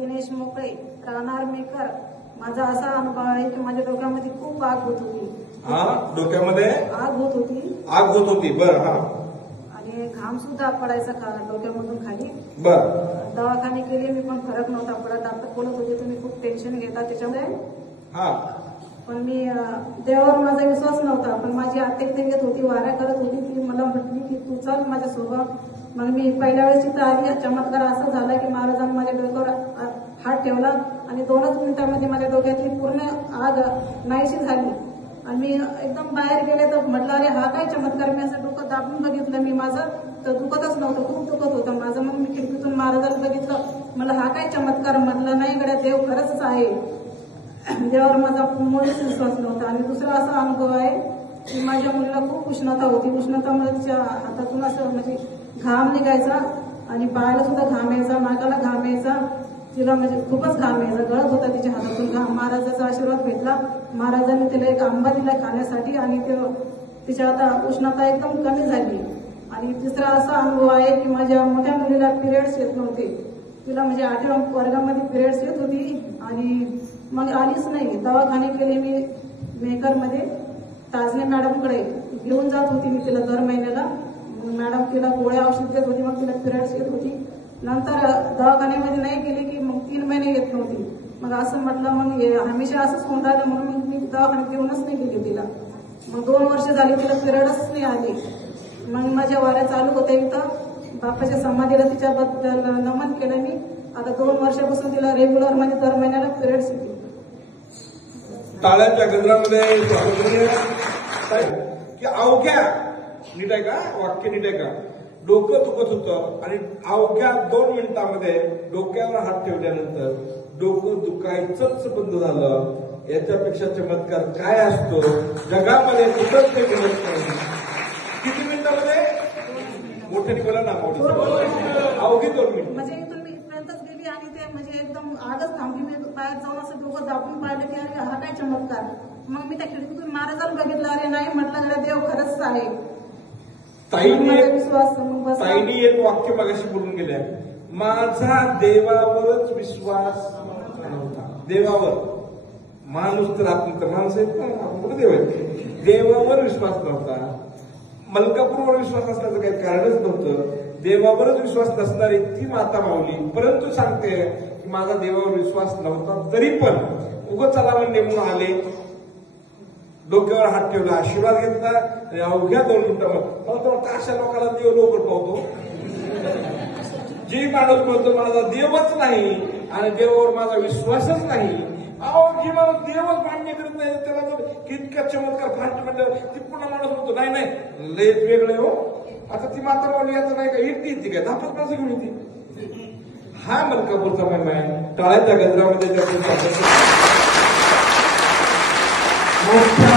दिनेश मोकळे राहणार मेकर. माझा असा अनुभव आहे की माझ्या डोक्यामध्ये खूप आग होत होती. डोक्यामध्ये आग होत होती. आग होत होती. बर. हा. आणि घाम सुद्धा पडायचा डोक्यामधून खाली. बर. दवाखाने केले मी पण फरक नव्हता पडत. डॉक्टर बोलत होते तुम्ही खूप टेन्शन घेता त्याच्यामुळे. पण मी देवावर माझा विश्वास नव्हता. पण माझी आत्या येत होती, वाऱ्या करत होती. ती मला म्हटली की तू चल माझ्यासोबत. मग मी पहिल्या वेळेस तिथं आली. चमत्कार असा झाला की महाराजांनी माझ्या डोक्यावर हात ठेवला आणि 2च मिनिटांमध्ये माझ्या डोक्यातली पूर्ण आग नाहीशी झाली. आणि मी एकदम बाहेर गेले तर म्हटलं अरे हा काय चमत्कार. मी असं डोकं दाबून बघितलं मी माझं तर दुखतच नव्हतं, खूप दुखत होतं माझं. मग मी खिडकीतून महाराजांना बघितलं. मला हा काय चमत्कार. म्हटलं नाही गड्या देव खरंच आहे. देवावर माझा मुळीच विश्वास नव्हता. आणि दुसरा असा अनुभव आहे की माझ्या मुलीला खूप उष्णता होती. उष्णतामुळे तिच्या हातातून असं म्हणजे घाम निघायचा आणि पायाला सुद्धा घाम यायचा, नाकाला घाम यायचा. तिला म्हणजे खूपच घाम यायचा, गळत होता तिच्या हातातून घाम. महाराजाचा आशीर्वाद भेटला. महाराजांनी तिला एक आंबा दिला खाण्यासाठी आणि तिच्या आता उष्णता एकदम कमी झाली. आणि तिसरा असा अनुभव आहे की माझ्या मोठ्या मुलीला पिरियड्स येत नव्हते. तिला म्हणजे 8व्या वर्गामध्ये पिरियड्स येत होती आणि मग आलीच नाही. दवाखाने केले मी मेकरमध्ये. ताजने मॅडमकडे घेऊन जात होती मी तिला दर महिन्याला. मॅडम तिला गोळ्या औषध देत होती. मग तिला पिरियड्स येत होती. नंतर दवाखान्यामध्ये नाही गेली की मग 3 महिने येत नव्हती. मग असं म्हटलं मग हमेशा असंच होऊन राहिलं म्हणून मी दवाखान्यात येऊनच नाही गेली तिला. मग 2 वर्ष झाली तिला पिरियडच नाही आली. मग माझ्या वाऱ्या चालू होत्या इथं. बापाच्या समाधीला तिच्याबद्दल नमन केलं मी. आता 2 वर्षापासून तिला रेग्युलर म्हणजे दर महिन्याला पिरियड्स येते. टाळ्याच्या गजरामध्ये की अवघ्या नीट आहे का वाक्य नीट आहे का. डोकं दुखत होतं आणि अवघ्या 2 मिनिटांमध्ये डोक्यावर हात ठेवल्यानंतर डोकं दुखायचंच बंद झालं. याच्यापेक्षा चमत्कार काय असतो जगामध्ये कुठंच काही घडत नाही. किती मिनिटांमध्ये मोठ्याने बोला ना. अवघी 2 मिनिट म्हणजे इथून मी इथपर्यंतच गेली आणि ते म्हणजे एकदम आगच थांबली. मी बाहेर जाऊन असं डोकं दाबून पाहिलं की अरे हा काय चमत्कार. मग मी त्या खिडकीतून महाराजांना बघितलं. अरे नाही म्हटलं गड्या देव खरंच आहे. ताईने एक वाक्य मगाशी बोलून गेल्या. माझा देवावरच विश्वास नव्हता. देवावर माणूस तर आपण तर माणूस आहेत ना, कुठे देव आहे. देवावर विश्वास नव्हता. मलकापूरवर विश्वास असण्याचं काही कारणच नव्हतं. देवावरच विश्वास नसणारी ती माता माऊली. परंतु सांगते की माझा देवावर विश्वास नव्हता तरी पण उगाच चला नेमून आले. डोक्यावर हात ठेवला, आशीर्वाद घेतला आणि अवघ्या 2 मिनिटांमध्ये मला तर वाटतं अशा लोकांना देव लवकर पावतो. जे माणूस म्हणतो माझा देवच नाही आणि देवावर माझा विश्वासच नाही. जी मला देवच मान्य करत नाही त्याला जर इतका चमत्कार फास्ट म्हणलं ती पुन्हा माणूस म्हणतो नाही नाही लय वेगळे हो. आता ती माता माऊली याचं नाही का येते काय 10 तास घेऊन येते. हा मलकापूरचा महिमा आहे. टाळ्याच्या गजरामध्ये मोठ्या